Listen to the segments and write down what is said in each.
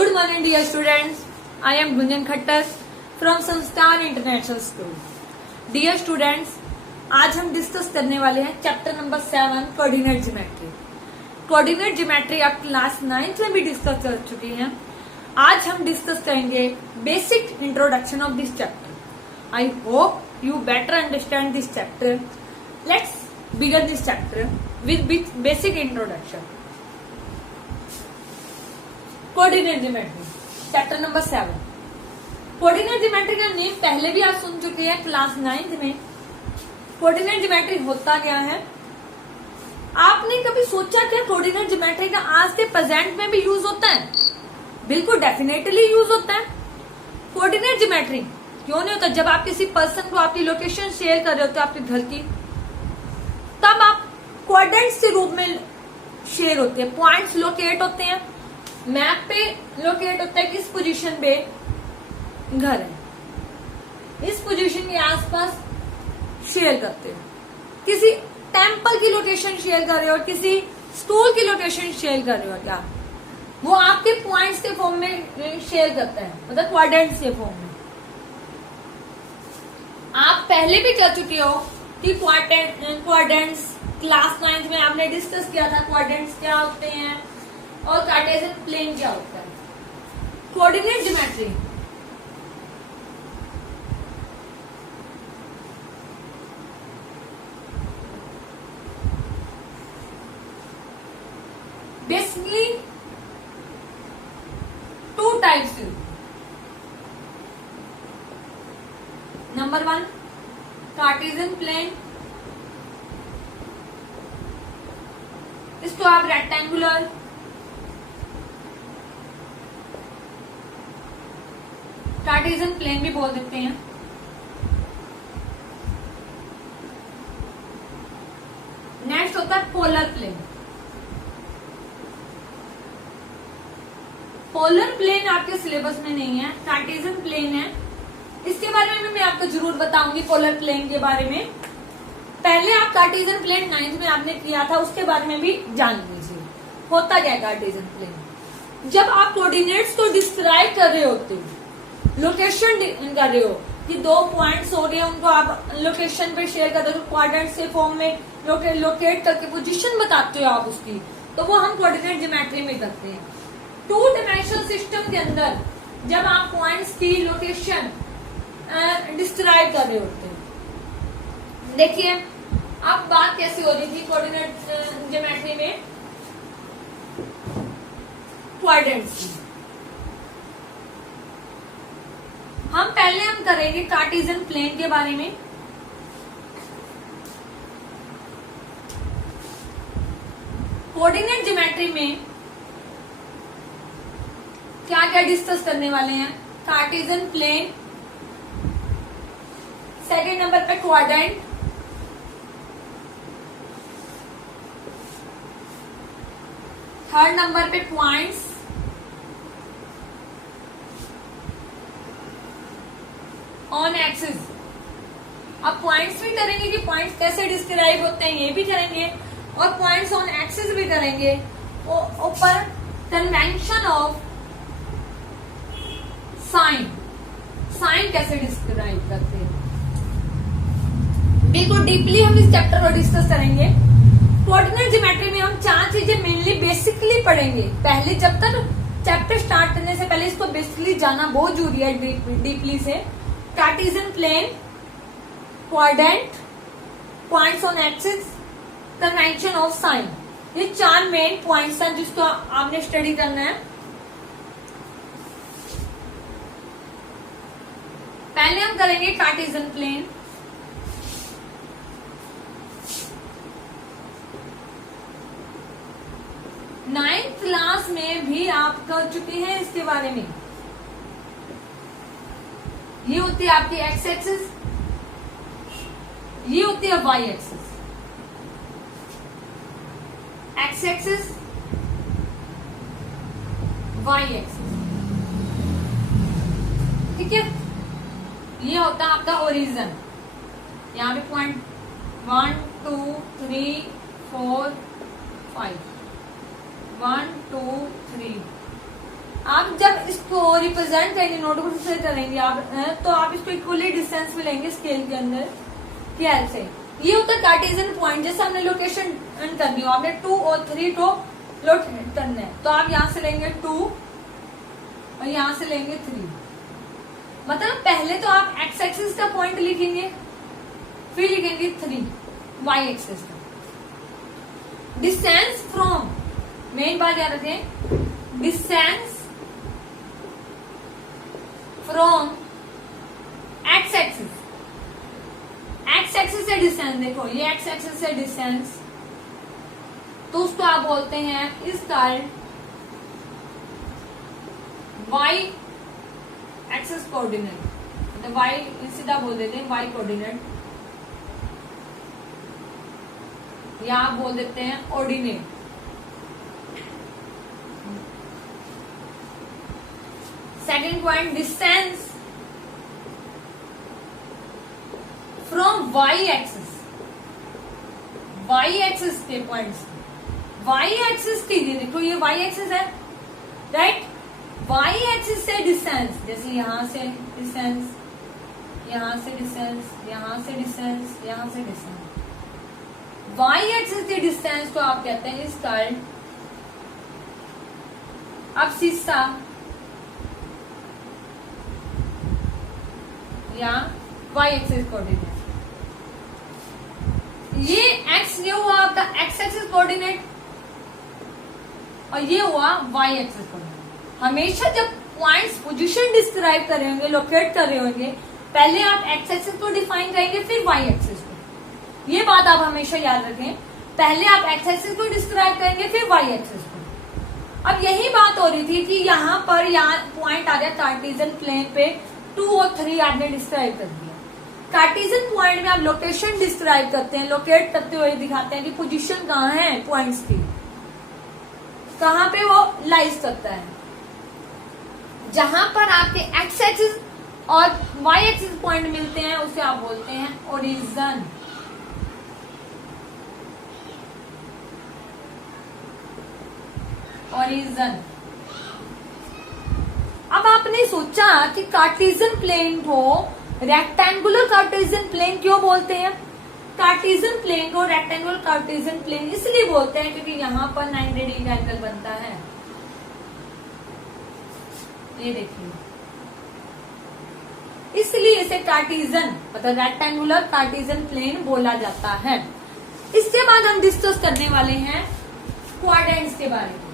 Good morning dear students. I am Gunjan Khattar from Sanस्थान international school. Dear students, आज हम discuss करने वाले हैं chapter number 7 coordinate geometry. Coordinate geometry आप क्लास 9th में भी डिस्कस कर चुके हैं. आज हम डिस्कस करेंगे basic introduction of this chapter. I hope you better understand this chapter. Let's begin this chapter with basic introduction. Coordinate geometry chapter number 7. Coordinate geometry का नेम पहले भी आप सुन चुके हैं क्लास 9th में. कोऑर्डिनेट ज्योमेट्री होता क्या है? आपने कभी सोचा क्या कोऑर्डिनेट ज्योमेट्री का आज के प्रेजेंट में भी यूज होता है? बिल्कुल डेफिनेटली यूज होता है. कोऑर्डिनेट ज्योमेट्री क्यों नहीं होता? जब आप किसी पर्सन को आपकी लोकेशन शेयर कर रहे होते हो आपके घर की, तब आप कोऑर्डिनेट्स के रूप में शेयर होते हैं. पॉइंट्स लोकेट होते हैं, मैप पे लोकेट होता है किस पोजीशन पे घर है, इस पोजीशन के आसपास शेयर करते हो. किसी टेंपल की लोकेशन शेयर कर रहे हो, किसी स्कूल की लोकेशन शेयर कर रहे हो, क्या वो आपके पॉइंट्स के फॉर्म में शेयर करता है, मतलब क्वाड्रेंट्स के फॉर्म में. आप पहले भी कर चुके हो कि क्वाड्रेंट्स क्लास 9th में आपने डिस्कस किया था. क्वाड्रेंट्स क्या होते हैं और कार्टेशियन प्लेन क्या होता है. Coordinate geometry basically 2 types. Number 1 Cartesian plane, इसको आप रेक्टेंगुलर, कार्टेशियन प्लेन भी बोल देते हैं. नेक्स्ट होता है पोलर प्लेन. पोलर प्लेन आपके सिलेबस में नहीं है, कार्टेशियन प्लेन है. इसके बारे में भी मैं आपको जरूर बताऊंगी. पोलर प्लेन के बारे में पहले आप कार्टेशियन प्लेन 9th में आपने किया था, उसके बारे में भी जान लीजिए. होता क्या है कार्टेशियन प्लेन? जब आप कोऑर्डिनेट्स को डिस्क्राइब कर रहे होते हो, लोकेशन कर रहे हो कि 2 पॉइंट्स हो गए, उनको आप लोकेशन पे शेयर कर रहे हो, क्वाड्रेंट्स के फॉर्म में लोकेट करके पोजीशन बताते हो आप उसकी, तो वो हम कोऑर्डिनेट ज्योमेट्री में करते हैं. 2 डायमेंशनल सिस्टम के अंदर जब आप पॉइंट्स की लोकेशन डिस्क्राइब कर रहे होते हैं. देखिए अब बात कैसे हो रही थी कोऑर्डिनेट ज्योमेट्री में क्वाड्रेंट्स की. हम करेंगे कार्टेशियन प्लेन के बारे में. कोऑर्डिनेट ज्योमेट्री में क्या क्या डिस्कस करने वाले हैं? कार्टेशियन प्लेन, सेकेंड नंबर पे क्वाड्रेंट, थर्ड नंबर पे पॉइंट्स, ऑन एक्सिस. अब पॉइंट्स भी करेंगे कि पॉइंट्स कैसे डिस्क्राइब होते हैं ये भी करेंगे, और पॉइंट्स ऑन एक्सिस भी करेंगे. ऊपर कन्वेंशन ऑफ साइन, साइन कैसे डिस्क्राइब करते हैं, बिल्कुल डीपली हम इस चैप्टर को डिस्कस करेंगे. कोऑर्डिनेट ज्योमेट्री में हम 4 चीजें मेनली बेसिकली पढ़ेंगे. पहले जब तक चैप्टर स्टार्ट करने से पहले इसको बेसिकली जाना बहुत जरूरी है डीपली से. Cartesian plane, quadrant, points on axis, convention of sign, ये 4 मेन पॉइंट्स हैं जिसको आपने स्टडी करना है. पहले हम करेंगे कार्टेशियन प्लेन. नाइन्थ क्लास में भी आप कर चुके हैं इसके बारे में. ये होती है आपकी एक्स एक्सिस, ये होती है Y axis. X axis, Y axis, ठीक है. ये होता है आपका ओरिजिन. यहाँ पे पॉइंट 1 2 3 4 5 1 2 3 आप जब इसको रिप्रेजेंट करेंगे, नोटबुक से करेंगे आप तो आप इसको इक्वली डिस्टेंस मिलेंगे स्केल के अंदर कि ऐसे। ये होता है कार्टेशियन पॉइंट, जैसे हमने लोकेशन करनी हो, आपने 2 और 3 को लोकेट करना है तो आप यहां से लेंगे 2 और यहां से लेंगे 3। मतलब पहले तो आप एक्स एक्सिस का पॉइंट लिखेंगे, फिर लिखेंगे 3 वाई एक्सिस का। डिस्टेंस फ्रॉम, मेन बात याद रखें, distance from x axis, X axis से डिस्टेंस, देखो ये एक्स एक्सिस से डिस्टेंस, तो उसको आप बोलते हैं इस कॉल्ड वाई एक्सिस कोऑर्डिनेट, मतलब वाई सीधा बोल देते हैं वाई कोऑर्डिनेट, या आप बोल देते हैं ordinate. Second point, distance from Y axis, Y axis के पॉइंट्स, वाई एक्सिस की, देखो ये वाई एक्सिस है राइट, वाई एक्सिस से डिस्टेंस, जैसे यहां से डिस्टेंस, यहां से डिस्टेंस, यहां से डिस्टेंस, यहां से डिस्टेंस, वाई एक्सिस के डिस्टेंस को आप कहते हैं इस कॉल्ड अब्सिस्सा या वाई एक्सिस कोऑर्डिनेट। ये एक्स, ये हुआ आपका एक्स एक्सिस कोऑर्डिनेट और ये हुआ वाई एक्सिस कोऑर्डिनेट। हमेशा जब पॉइंट्स पोजीशन डिस्क्राइब कर रहे होंगे, लोकेट कर रहे होंगे, पहले आप एक्स एक्सिस को डिफाइन करेंगे फिर वाई एक्सिस को। ये बात आप हमेशा याद रखें, पहले आप एक्स एक्सिस को डिस्क्राइब करेंगे फिर वाई एक्सिस को। अब यही बात हो रही थी कि यहाँ पर यहाँ पॉइंट आ गया कार्टेशियन प्लेन पे, 2 और 3 आपने डिस्क्राइब कर दिया। कार्टेशियन पॉइंट में आप लोकेशन डिस्क्राइब करते हैं, लोकेट करते हुए दिखाते हैं कि पोजीशन कहाँ है पॉइंट्स की, कहाँ पे वो लाइज करता है। जहां पर आपके एक्स एक्सिस और वाई एक्सिस पॉइंट मिलते हैं उसे आप बोलते हैं ओरिजिन। ओरिजिन। अब आपने सोचा कि कार्टेशियन प्लेन को रेक्टेंगुलर कार्टेशियन प्लेन क्यों बोलते हैं? कार्टेशियन प्लेन को रेक्टेंगुलर कार्टेशियन प्लेन इसलिए बोलते हैं क्योंकि यहां पर 90 डिग्री का एंगल बनता है। ये देखिए, इसलिए इसे कार्टेशियन मतलब रेक्टेंगुलर कार्टेशियन प्लेन बोला जाता है। इसके बाद हम डिस्कस करने वाले हैं क्वाड्रेंट्स के बारे में।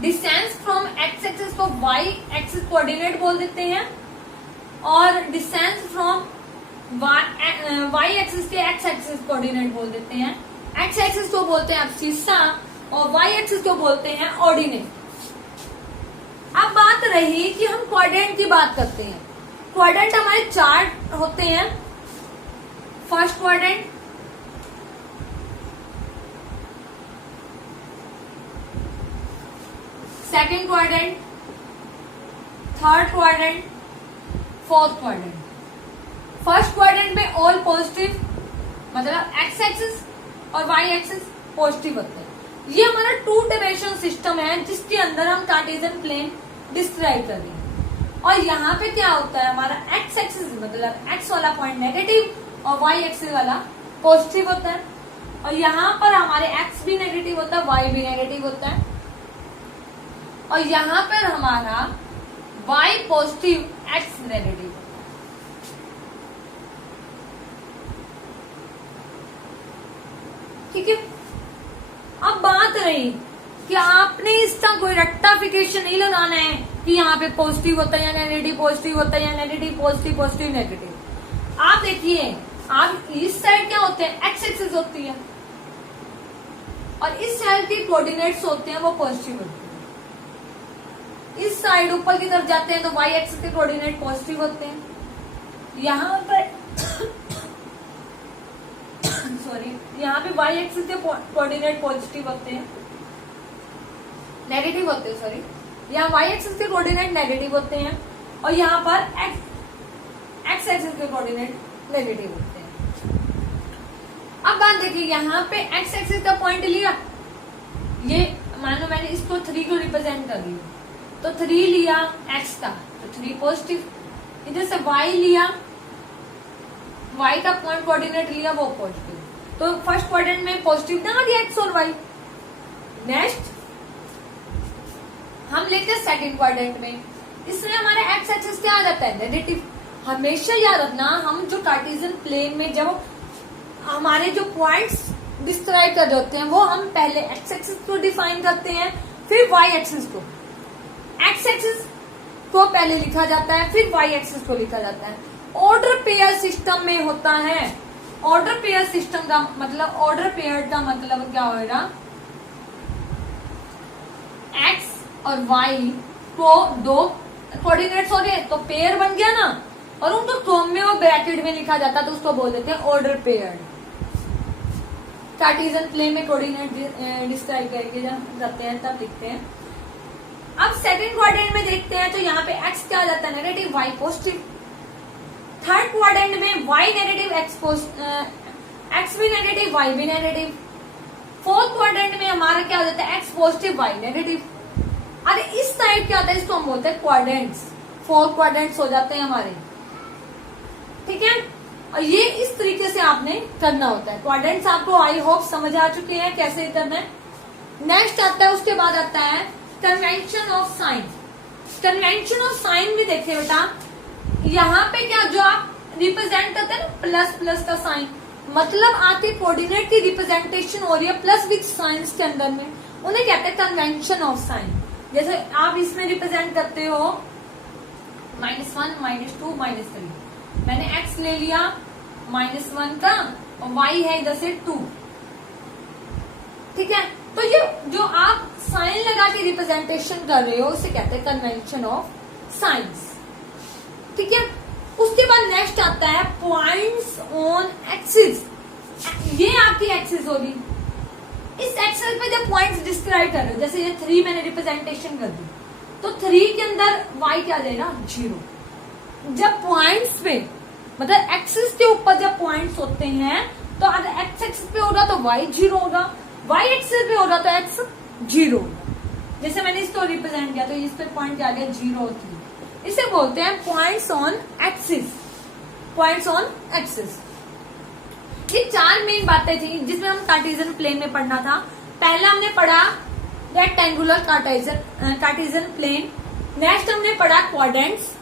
डिस्टेंस फ्रॉम एक्स एक्सिस को वाई एक्सिस कोऑर्डिनेट बोल देते हैं और डिस्टेंस फ्रॉम वाई एक्सिस के एक्स एक्सिस कोऑर्डिनेट बोल देते हैं। एक्स एक्सिस को बोलते हैं अब्सिस्सा और वाई एक्सिस को बोलते हैं ऑर्डिनेट। अब बात रही कि हम क्वाड्रेंट की बात करते हैं। क्वाड्रेंट हमारे 4 होते हैं। First quadrant, second quadrant, third quadrant, fourth quadrant. First quadrant में ऑल पॉजिटिव मतलब एक्स एक्सिस और वाई एक्सिस पॉजिटिव होते हैं। ये हमारा 2 डायमेंशन सिस्टम है जिसके अंदर हम कार्टेशियन प्लेन डिस्क्राइब कर रहे हैं। और यहाँ पे क्या होता है, हमारा एक्स एक्सिस मतलब एक्स वाला पॉइंट नेगेटिव और वाई एक्सिस वाला पॉजिटिव होता है। और यहाँ पर हमारे एक्स भी नेगेटिव होता है, वाई भी नेगेटिव होता है। और यहाँ पर हमारा वाई पॉजिटिव, एक्स नेगेटिव। ठीक है। अब बात रही कि आपने इसका कोई रेक्टिफिकेशन नहीं लगाना है कि यहाँ पे पॉजिटिव होता है या नेगेटिव पॉजिटिव होता है या नेगेटिव पॉजिटिव पॉजिटिव नेगेटिव। आप देखिए, आप इस साइड क्या होते हैं, एक्स एक्सिस होती है और इस साइड के कोऑर्डिनेट्स होते हैं वो पॉजिटिव होते हैं। इस साइड ऊपर की तरफ जाते हैं तो वाई एक्सिस के कोऑर्डिनेट पॉजिटिव होते हैं। यहाँ पर सॉरी, यहाँ पे वाई एक्सिस के कोऑर्डिनेट पॉजिटिव होते हैं, नेगेटिव होते हैं सॉरी, यहाँ वाई एक्सिस के कोऑर्डिनेट नेगेटिव होते हैं और यहाँ पर एक्स एक्सिस के कोऑर्डिनेट नेगेटिव होते हैं। अब बात देखिए, यहाँ पे एक्स एक्सिस का पॉइंट लिया, ये मान लो मैंने इसको 3 को रिप्रेजेंट कर लिया, तो 3 लिया x का, तो 3 पॉजिटिव। इधर से y लिया, y का पॉइंट कोऑर्डिनेट लिया, वो पॉजिटिव। तो फर्स्ट क्वाड्रेंट में पॉजिटिव ना आ गया x और y। नेक्स्ट हम लेते हैं सेकंड क्वाड्रेंट में, इसमें हमारा x एक्सिस क्या आ जाता है, नेगेटिव। हमेशा याद रखना, हम जो कार्टेशियन प्लेन में जब हमारे जो पॉइंट्स डिस्क्राइब कर रहे होते हैं, वो हम पहले x एक्सिस को डिफाइन करते हैं, फिर y एक्सिस को। x एक्सिस को पहले लिखा जाता है, फिर y एक्सिस को लिखा जाता है। ऑर्डर पेयर सिस्टम में होता है। ऑर्डर पेयर सिस्टम का मतलब, ऑर्डर पेयर का मतलब क्या होगा, x और y को दो कोऑर्डिनेट्स हो गए तो पेयर बन गया ना, और उनको कॉम में और ब्रैकेट में लिखा जाता है, तो उसको बोल देते हैं ऑर्डर पेयर। कार्टेशियन प्लेन में कोऑर्डिनेट डिस्क्राइब करके जाते हैं तब लिखते हैं। अब सेकंड क्वाड्रेंट में देखते हैं, तो यहाँ पे x क्या आ जाता है, negative, y positive. Third quadrant में y नेगेटिव, x भी नेगेटिव, y भी नेगेटिव। फोर्थ क्वाड्रेंट में हमारा क्या हो जाता है, x पॉजिटिव, y नेगेटिव। अरे इस साइड क्या होता है, इसको हम बोलते हैं क्वाड्रेंट्स। 4 क्वाड्रेंट्स हो जाते हैं हमारे, ठीक है। और ये इस तरीके से आपने करना होता है। क्वाड्रेंट्स आपको आई होप समझ आ चुके हैं कैसे करना है। नेक्स्ट आता है, उसके बाद आता है convention of sign. Convention of sign में देखिए बेटा, यहाँ पे क्या जो आप रिप्रेजेंट करते हैं ना, प्लस प्लस का साइन, मतलब आपके कोऑर्डिनेट की रिप्रेजेंटेशन हो रही है प्लस विथ साइंस के अंदर में, उन्हें कहते हैं कन्वेंशन ऑफ साइन। जैसे आप इसमें रिप्रेजेंट करते हो -1, -2, -3, मैंने x ले लिया -1 का और y है इधर से 2, ठीक है। तो ये जो आप साइन लगा के रिप्रेजेंटेशन कर रहे हो, उसे कहते हैं कन्वेंशन ऑफ साइंस, ठीक है। उसके बाद नेक्स्ट आता है पॉइंट्स ऑन एक्सिस। ये आपकी एक्सिस होगी। इस एक्सिस पे जब पॉइंट्स डिस्क्राइब कर रहे हो, जैसे ये 3 मैंने रिप्रेजेंटेशन कर दी, तो 3 के अंदर y क्या जाएगा, 0। जब पॉइंट्स पे मतलब एक्सिस के ऊपर जब पॉइंट्स होते हैं, तो अगर x एक्सिस पे होगा तो y 0 होगा, y एक्सिस पे होगा तो x 0 होगा। जैसे मैंने इसको रिप्रेजेंट किया, तो इस पे पॉइंट क्या आ गया, 0 होती है। इसे बोलते हैं points on axis. Points on axis, ये 4 मेन बातें थी जिसमें हम कार्टेशियन प्लेन में पढ़ना था। पहला हमने पढ़ा रेक्टेंगुलर कार्टेशियन प्लेन, नेक्स्ट हमने पढ़ा क्वाड्रेंट्स,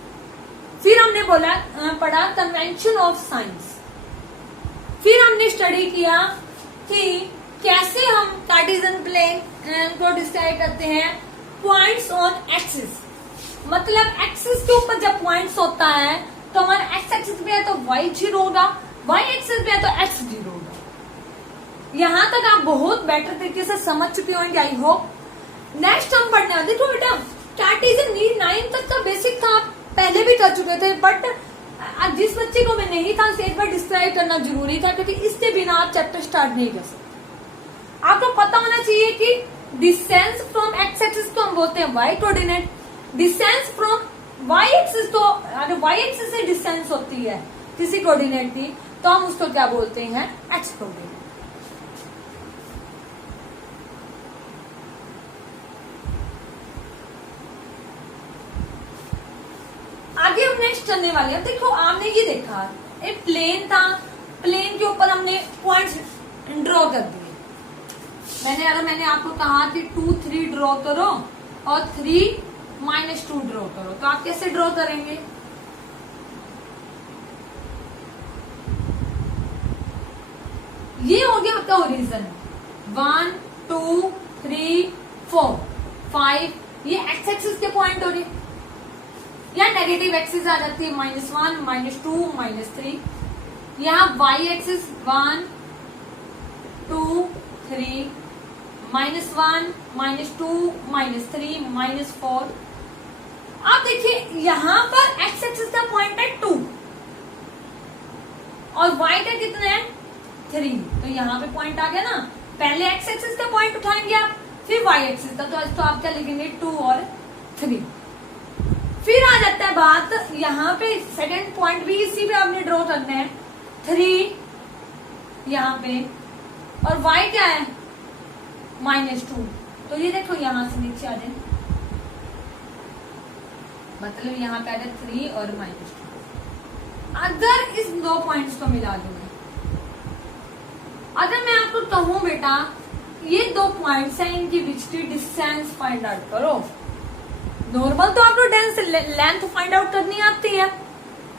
फिर हमने पढ़ा कन्वेंशन ऑफ साइंस, फिर हमने स्टडी किया कि कैसे हम कार्टेशियन प्लेन को डिस्क्राइब करते हैं पॉइंट्स ऑन एक्सिस। मतलब एक्सिस के ऊपर जब पॉइंट्स होता है तो हमारा एक्स एक्सिस पे है तो y 0 होगा, y एक्सिस पे है तो x 0 होगा। यहां तक आप बहुत बेटर तरीके से समझ चुके होंगे आई होप। नेक्स्ट हम पढ़ने वाले, देखो बेटा कार्टेशियन नीड 9 तक का बेसिक था, आप पहले भी कर चुके थे, बट जिस बच्चे को मैं नहीं था उसे एक बार डिस्क्राइब करना जरूरी था, क्योंकि इसके बिना आप चैप्टर स्टार्ट नहीं कर सकते। आपको पता होना चाहिए कि डिस्टेंस फ्रॉम एक्स एक्सिस को हम बोलते हैं y coordinate, distance from y axis तो अगर y एक्सिस से डिस्टेंस होती है किसी कोऑर्डिनेट की, तो हम उसको क्या बोलते हैं, x कोऑर्डिनेट। आगे हम नेक्स्ट चलने वाले हैं। देखो आपने ये देखा, एक प्लेन था, प्लेन के ऊपर हमने पॉइंट्स ड्रॉ कर दिए। मैंने आपको कहा कि 2, 3 ड्रॉ करो और 3, -2 ड्रॉ करो, तो आप कैसे ड्रॉ करेंगे, ये हो गया आपका ओरिजिन। 1, 2, 3, 4, 5, ये एक्स एक्सिस के पॉइंट हो रहे, या नेगेटिव एक्सिस आ जाती है -1, -2, -3। यहाँ y एक्सिस 1, 2, 3, -1, -2, -3, -4। आप देखिए यहाँ पर x एक्सिस का पॉइंट है 2 और y का कितना है 3, तो यहाँ पे पॉइंट आ गया ना। पहले x एक्सिस का पॉइंट उठाएंगे आप, फिर y एक्सिस का, तो आप क्या लिखेंगे 2 और 3। फिर आ जाता है बात यहाँ पे सेकंड पॉइंट भी इसी पे आपने ड्रॉ करना है, 3 यहाँ पे, और y क्या है -2, तो ये देखो यहां से नीचे आ जाए, मतलब यहाँ पे आ जाए 3 और -2। अगर इस दो पॉइंट्स को मिला दूंगा, अगर मैं आपको कहूं बेटा ये दो पॉइंट्स हैं, इनकी बीच की डिस्टेंस फाइंड आउट करो। नॉर्मल तो आपको लेंथ फाइंड आउट करनी आती है,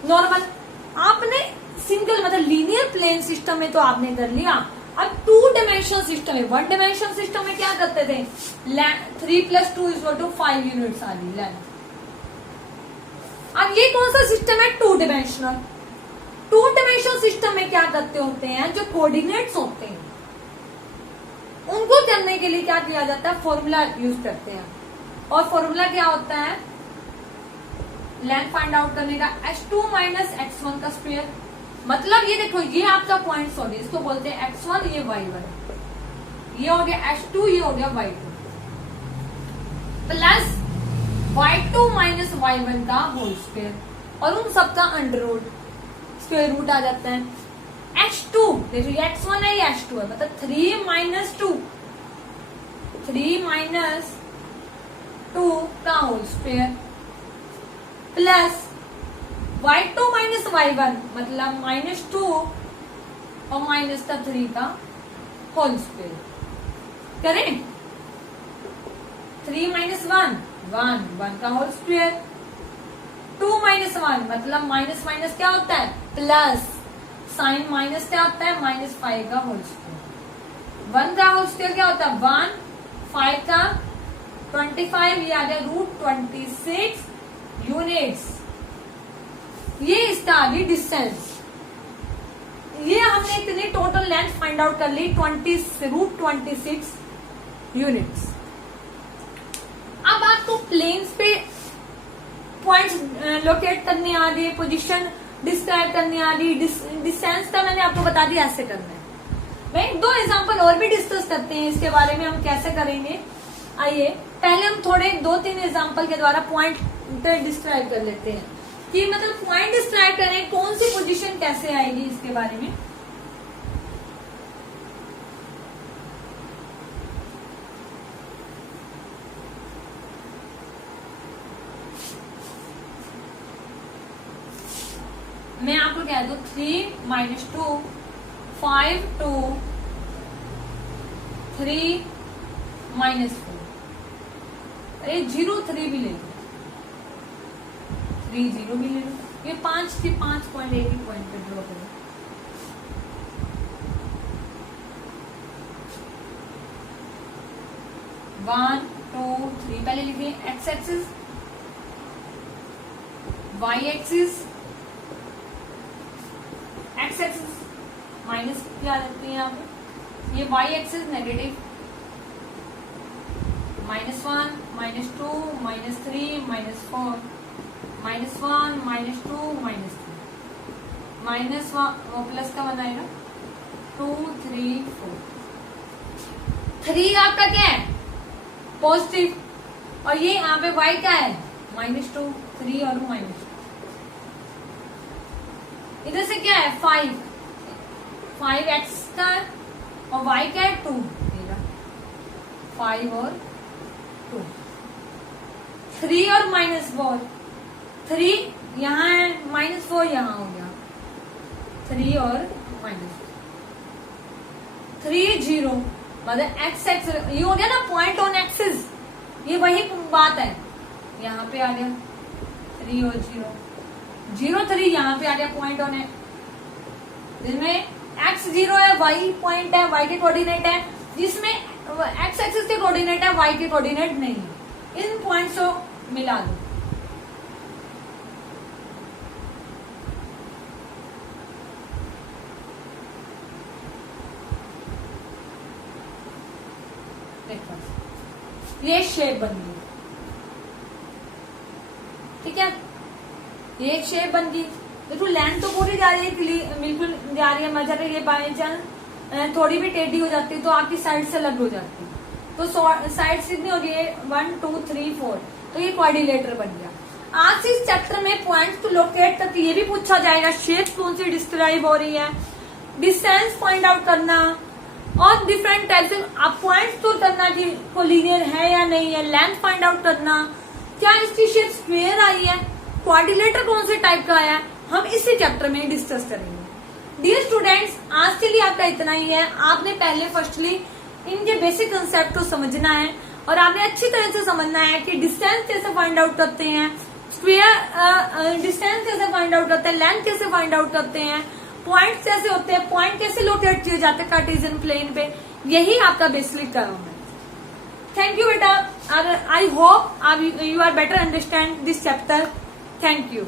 नॉर्मल आपने सिंगल मतलब लीनियर प्लेन सिस्टम में तो आपने कर लिया। अब 2 डायमेंशन सिस्टम में, 1 डायमेंशन सिस्टम में क्या करते थे, 3 + 2 = 5 यूनिट्स आ रही लेंथ। अब ये कौन सा सिस्टम है, 2 डायमेंशनल। 2 डायमेंशनल सिस्टम में क्या करते होते हैं, जो कोऑर्डिनेट्स होते हैं उनको करने के लिए क्या किया जाता है, फॉर्मूला यूज करते हैं। और फॉर्मूला क्या होता है लेंथ फाइंड आउट करने का, h2 - x1 का स्क्वायर। मतलब ये देखो, ये आपका पॉइंट सॉरी इसको बोलते हैं x1, ये y1, ये हो गया h2, ये हो गया y2, प्लस y2 - y1 का होल स्क्वायर, और उन सबका अंडर रूट, स्क्वायर रूट आ जाता है। h2 देखो, ये x1 है, ये h2 है, मतलब 3 - 2, 3 - 2 का whole square, plus y2 - y1 मतलब -2 और -3 का होल स्क्वायर। करें 3 - 1 1 1 का होल स्क्वायर, 2 - 1 मतलब माइनस माइनस क्या होता है प्लस, साइन माइनस क्या होता है -5 का होल स्क्वायर, 1 का होल स्क्वायर क्या होता है 1, 5 का 25, ये आ गया √26 यूनिट्स। ये इसका आ गई डिस्टेंस। ये हमने इतनी टोटल लेंथ फाइंड आउट कर ली, √26 यूनिट्स। अब आपको प्लेन्स पे पॉइंट्स लोकेट करने आ गए, पोजीशन डिस्क्राइब करने आ गई, डिस्टेंस का मैंने आपको बता दिया ऐसे करना है। मैं 2 एग्जांपल और भी डिस्कस करते हैं इसके बारे में, हम कैसे करेंगे। आइए पहले हम थोड़े 2-3 एग्जांपल के द्वारा पॉइंट डिस्क्राइब कर लेते हैं कि मतलब पॉइंट डिस्क्राइब करें, कौन सी पोजीशन कैसे आएगी इसके बारे में। मैं आपको कह दूं 3 - 2 5 2 3 -4, अरे 0 3 भी ले लो, 3 0 भी ले लो, ये 5 थी, 5 पॉइंट एक ही पॉइंट पे ड्रॉ करो। वन टू थ्री पहले लिखिए, X axis, Y axis, X axis minus क्या लगती है यहाँ पे, ये वाई एक्सिस नेगेटिव, -1 -2 -3 -4 -1 -2 -3 -1 प्लस का बनाएगा 2 3 4, 3 आपका क्या है पॉजिटिव, और ये यहाँ पे y क्या है -2, 3 और -2, इधर से क्या है 5 एक्स का और y क्या है 2, 5 और 2, 3 और -4, 3 यहाँ है -4 यहाँ हो गया, 3 और -3 0, मतलब एक्स एक्स ये हो गया ना पॉइंट ऑन एक्सिस, ये वही बात है, यहाँ पे आ गया 3 और 0 3 यहाँ पे आ गया पॉइंट ऑन एक्स, जिसमें एक्स 0 है, वाई पॉइंट है, वाई के कोऑर्डिनेट है, जिसमें एक्स एक्सिस के कोऑर्डिनेट है, वाई के कोऑर्डिनेट नहीं है। इन पॉइंट्स को मिला दो, ये शेप बन गई, ठीक है, ये एक शेप बन गई। देखो लेंथ तो पूरी जा रही है, बिल्कुल जा रही है, मजा रही है, बाई चांस थोड़ी भी टेढ़ी हो जाती है तो आपकी साइड से अलग हो जाती है, तो साइड कितनी हो गई 1 2 3 4, तो ये क्वाड्रिलेटर बन गया। आज इस चैप्टर में पॉइंट्स को लोकेट करके ये भी पूछा जाएगा शेप कौन सी डिस्क्राइब हो रही है, डिस्टेंस फाइंड आउट करना, और डिफरेंट टाइप से आप पॉइंट्स तो करना कि कोलिनियर है या नहीं है, लेंथ फाइंड आउट करना, क्या इसकी शेप स्क्वायर आई है, क्वाड्रिलेटर कौन से टाइप का आया है, हम इसी चैप्टर में डिस्कस करेंगे। डियर स्टूडेंट्स, आज के लिए आपका इतना ही है। आपने पहले फर्स्टली इनके बेसिक कंसेप्ट को समझना है और आपने अच्छी तरह से समझना है कि डिस्टेंस कैसे फाइंड आउट करते हैं, स्क्वायर डिस्टेंस कैसे फाइंड आउट करते हैं, लेंथ कैसे फाइंड आउट करते हैं, पॉइंट कैसे होते हैं, पॉइंट कैसे लोकेट किए जाते हैं कार्टेशियन प्लेन पे। यही आपका बेसिक टर्म है। थैंक यू बेटा, I hope you are better understand this chapter. Thank you.